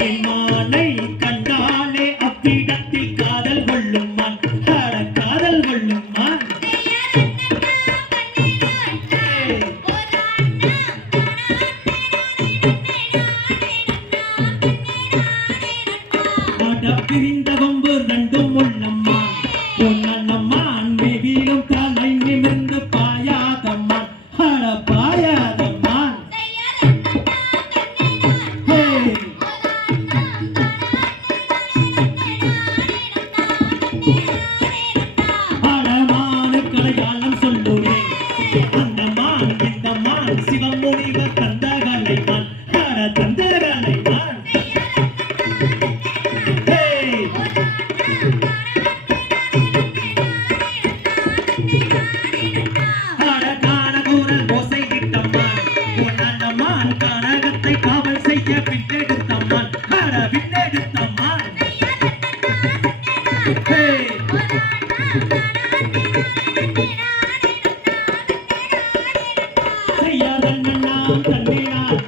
என் மானை கண்டாலே அவ்விடத்தில் காதல் கொள்ளும் மான் காதல் கொள்ளும் மான் பிரிந்த கொம்பு ரெண்டும் உள்ளம்மான் பொன்னம்மான் வெயிலும் தலை நிமிர்ந்து பாயாதம்மான் பாயாதம்மான் பழமான கலையாளம் சொல்லுவேன் அந்த மான் இந்த மான் சிவமுனிவர் தந்தகலை மான் தந்தகலை மான் கனகத்தை காவல் செய்ய பின்னெடுத்தம்மான் பின்னெடுத்தம்மான் செய்யாதன் தன்னை நான்